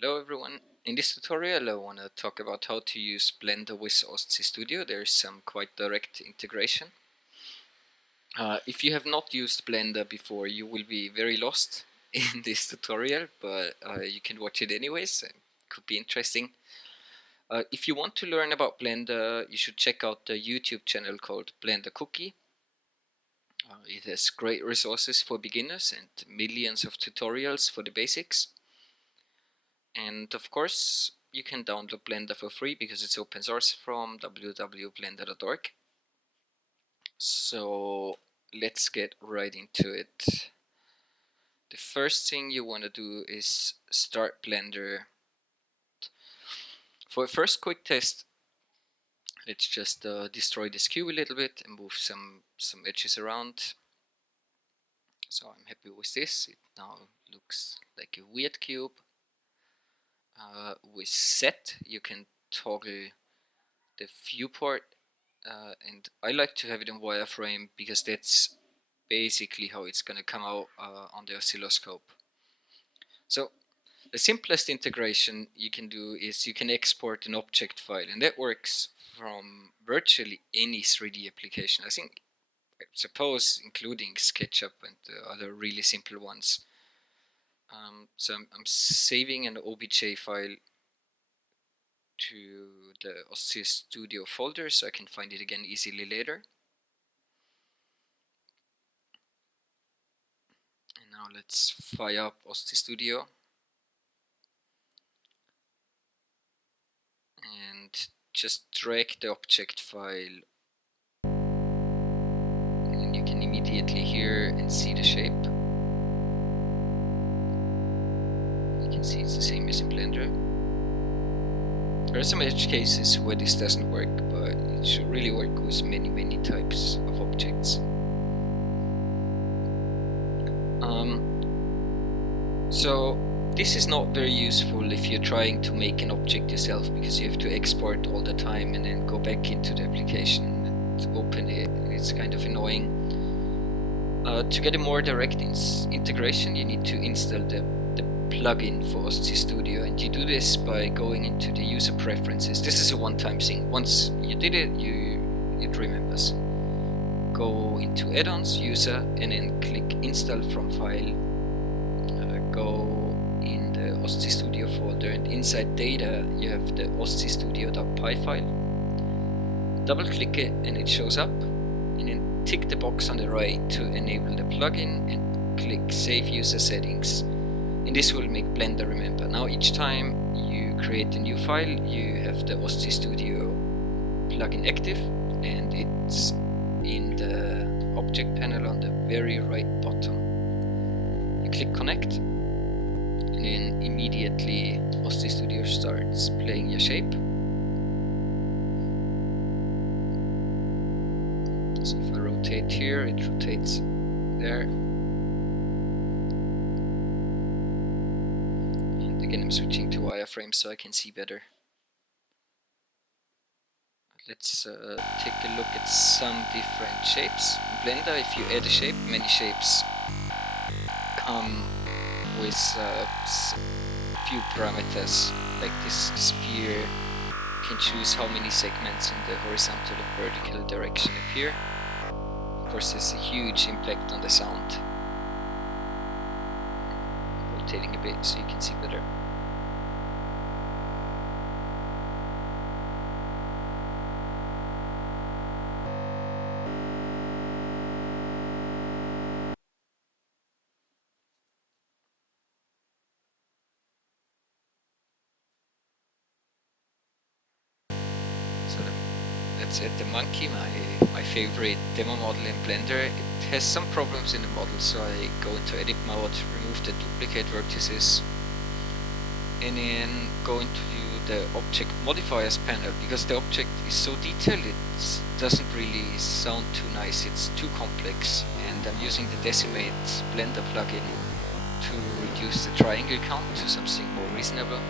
Hello everyone, in this tutorial I want to talk about how to use Blender with Osci Studio. There's some quite direct integration. If you have not used Blender before, you will be very lost in this tutorial, but you can watch it anyways, and it could be interesting. If you want to learn about Blender, you should check out the YouTube channel called Blender Cookie. It has great resources for beginners and millions of tutorials for the basics. And of course, you can download Blender for free because it's open source from www.blender.org. So let's get right into it. The first thing you want to do is start Blender. For a first quick test, let's just destroy this cube a little bit and move some edges around. So I'm happy with this. It now looks like a weird cube. With set, you can toggle the viewport, and I like to have it in wireframe because that's basically how it's gonna come out on the oscilloscope. So the simplest integration you can do is you can export an object file, and that works from virtually any 3D application. I suppose including SketchUp and the other really simple ones. So I'm saving an OBJ file to the Osci Studio folder so I can find it again easily later. And now let's fire up Osci Studio and just drag the object file, and you can immediately hear and see the shape. You can see it's the same as in Blender. There are some edge cases where this doesn't work, but it should really work with many types of objects. So this is not very useful if you're trying to make an object yourself, because you have to export all the time and then go back into the application and open it. It's kind of annoying. To get a more direct integration, you need to install the plugin for Osci Studio, and you do this by going into the user preferences. This is a one-time thing. Once you did it, it remembers. Go into add-ons, user, and then click install from file. Go in the Osci Studio folder, and inside data you have the oscistudio.py file. Double click it and it shows up, and then tick the box on the right to enable the plugin and click save user settings. And this will make Blender remember. Now each time you create a new file, you have the Osci Studio plugin active, and it's in the object panel on the very right bottom. You click connect, and then immediately Osci Studio starts playing your shape. So if I rotate here, it rotates there. And again, I'm switching to wireframe so I can see better. Let's take a look at some different shapes. In Blender, if you add a shape, many shapes come with few parameters. Like this sphere, you can choose how many segments in the horizontal and vertical direction appear. Of course, there's a huge impact on the sound. Rotating a bit so you can see better. So that's it, the monkey, my favorite demo model in Blender. It has some problems in the model, so I go into edit mode, remove the duplicate vertices, and then go into the object modifiers panel. Because the object is so detailed, it doesn't really sound too nice, it's too complex, and I'm using the Decimate Blender plugin to reduce the triangle count to something more reasonable.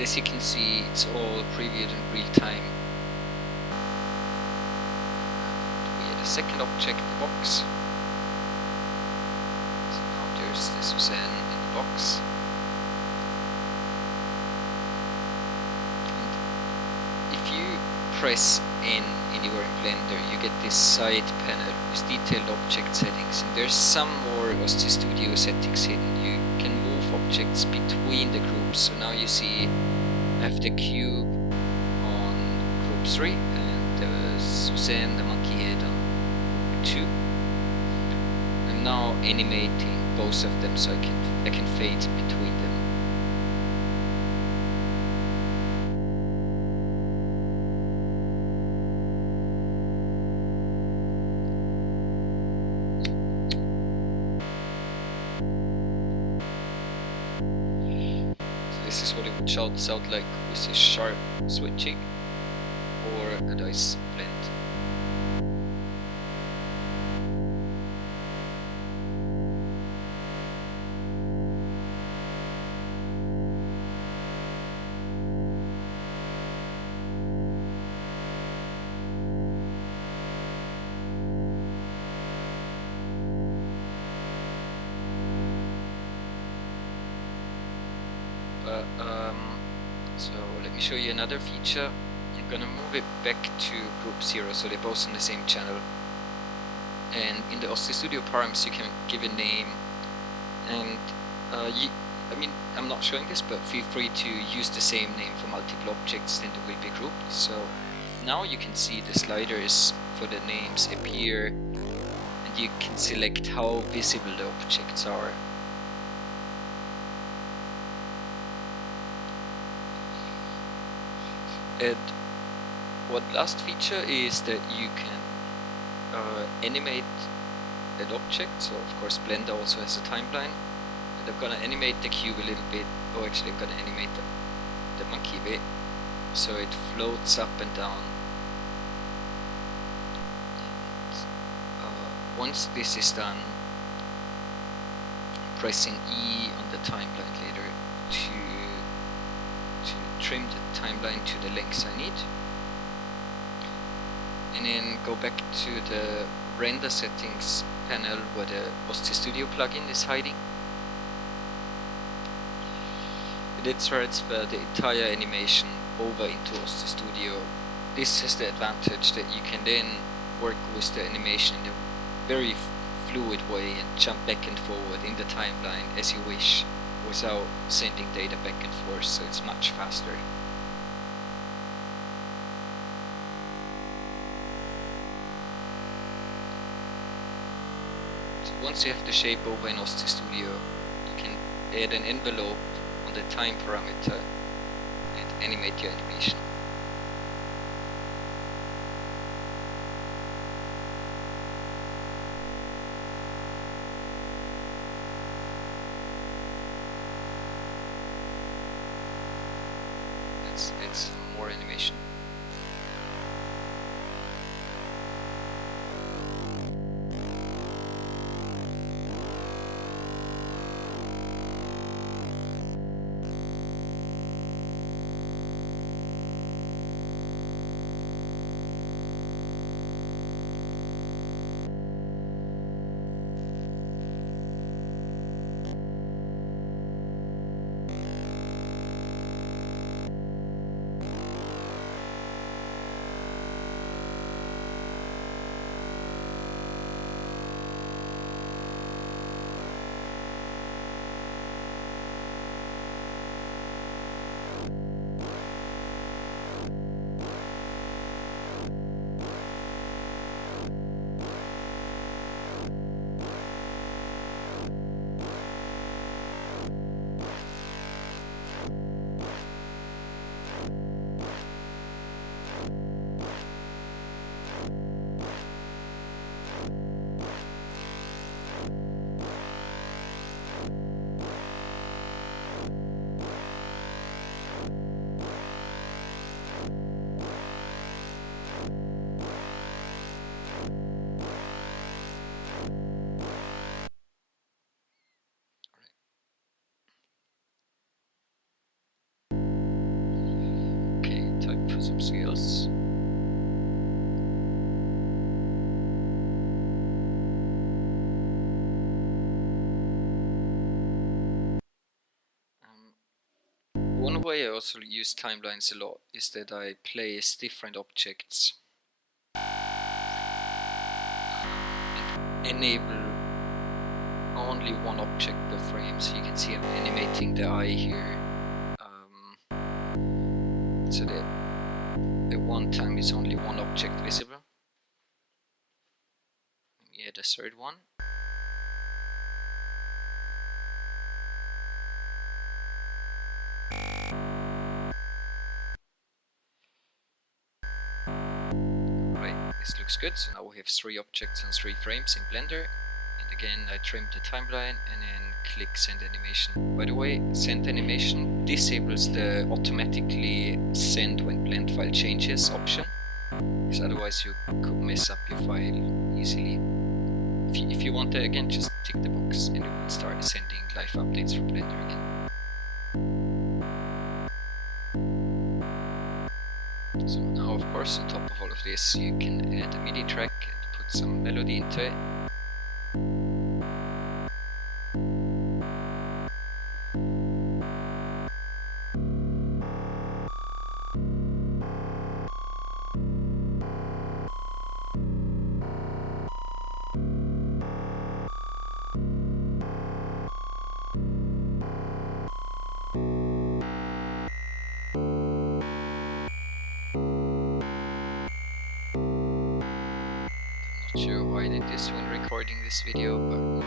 As you can see, it's all previewed in real time. We add a second object, the box. So Suzanne in the box. And if you press N anywhere in Blender, you get this side panel with detailed object settings, and there's some more Osci Studio settings hidden. You can move objects between the groups. So now you see I have the cube on group 3 and Suzanne, the monkey head, on group 2. I'm now animating both of them so I can fade between them. So this is what it would sound like with a sharp switching or a nice blend. So let me show you another feature. I'm gonna move it back to group 0 so they're both on the same channel. And in the Osci Studio params you can give a name, and I mean, I'm not showing this, but feel free to use the same name for multiple objects, then they will be grouped. So now you can see the sliders for the names appear, and you can select how visible the objects are. And one last feature is that you can animate an object. So of course Blender also has a timeline, and I'm gonna animate the cube a little bit. Oh, actually I'm gonna animate the monkey a bit so it floats up and down. And once this is done, pressing E on the timeline later to trim the timeline to the length I need, and then go back to the render settings panel where the Osci Studio plugin is hiding, and it transfers the entire animation over into Osci Studio. This has the advantage that you can then work with the animation in a very fluid way and jump back and forward in the timeline as you wish, without sending data back and forth, so it's much faster. So once you have the shape over in Osci Studio, you can add an envelope on the time parameter and animate your animation. Let's some more animation. one way I also use timelines a lot is that I place different objects and enable only one object per frame. So you can see I'm animating the eye here, so that at one time is only one object visible. Let me add a third one. This looks good. So now we have 3 objects and 3 frames in Blender. And again, I trim the timeline and then click send animation. By the way, send animation disables the automatically send when blend file changes option, because otherwise you could mess up your file easily. If you want to, again, just tick the box and it will start sending live updates from Blender again. So now, of course, on top of all of this, you can add a MIDI track and put some melody into it. Not sure why I did this when recording this video, but I'm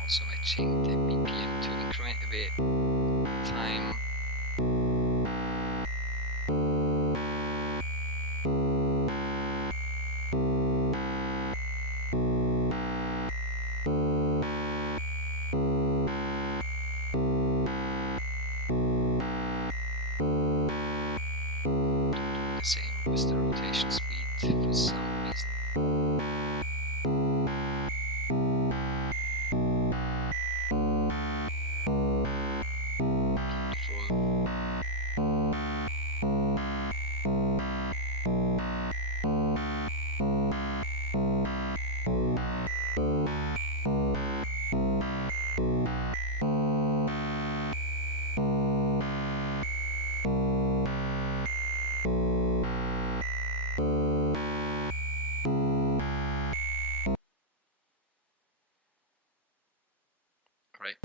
also matching the BPM to increment a bit time. The same with the rotation speed for some reason. Right.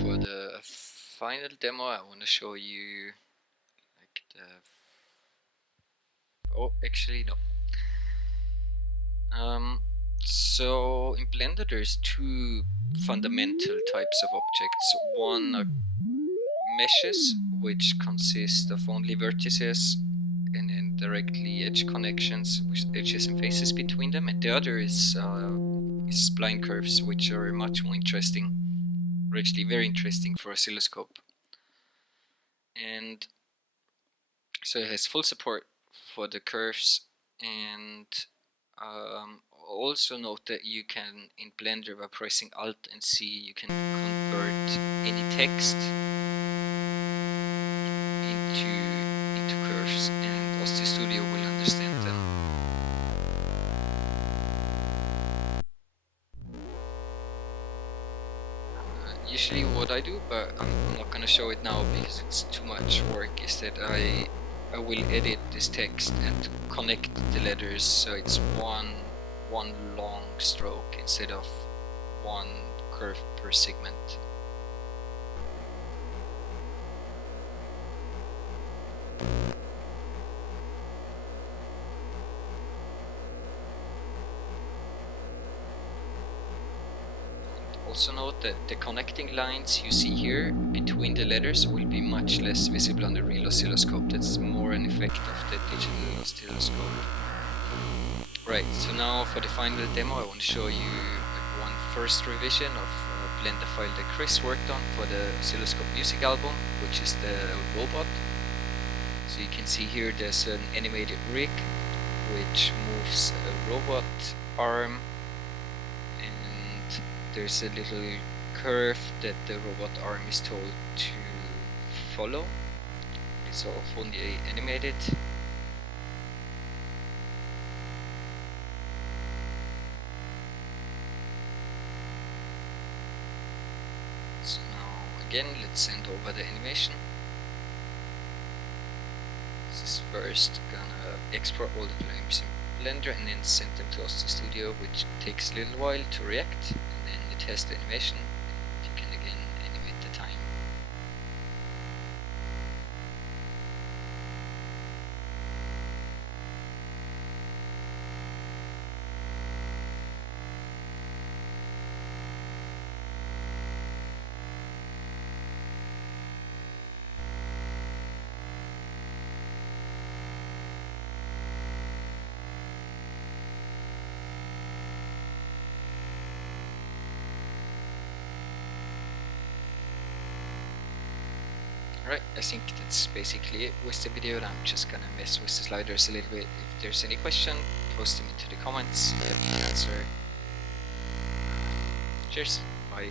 For the final demo, I want to show you like the. Oh, actually no. So in Blender, there's 2 fundamental types of objects. One are meshes, which consist of only vertices and then directly edge connections with edges and faces between them, and the other is spline curves, which are much more interesting, or actually very interesting for oscilloscope. And so it has full support for the curves, and also note that you can, in Blender, by pressing Alt and C, you can convert any text into curves, and Osci Studio will understand them. Usually what I do, but I'm not gonna show it now because it's too much work, is that I will edit this text and connect the letters so it's one long stroke instead of one curve per segment. Also note that the connecting lines you see here between the letters will be much less visible on the real oscilloscope. That's more an effect of the digital oscilloscope. Right, so now for the final demo, I want to show you one first revision of a Blender file that Chris worked on for the oscilloscope music album, which is the robot. So you can see here there's an animated rig which moves a robot arm, and there's a little curve that the robot arm is told to follow. It's all fully animated. So now again, let's send over the animation. first gonna export all the frames in Blender and then send them to Osci Studio, which takes a little while to react, and then it has the animation, and you can again animate the time. Right, I think that's basically it with the video. I'm just gonna mess with the sliders a little bit. If there's any question, post them into the comments. I'll answer. Cheers, bye.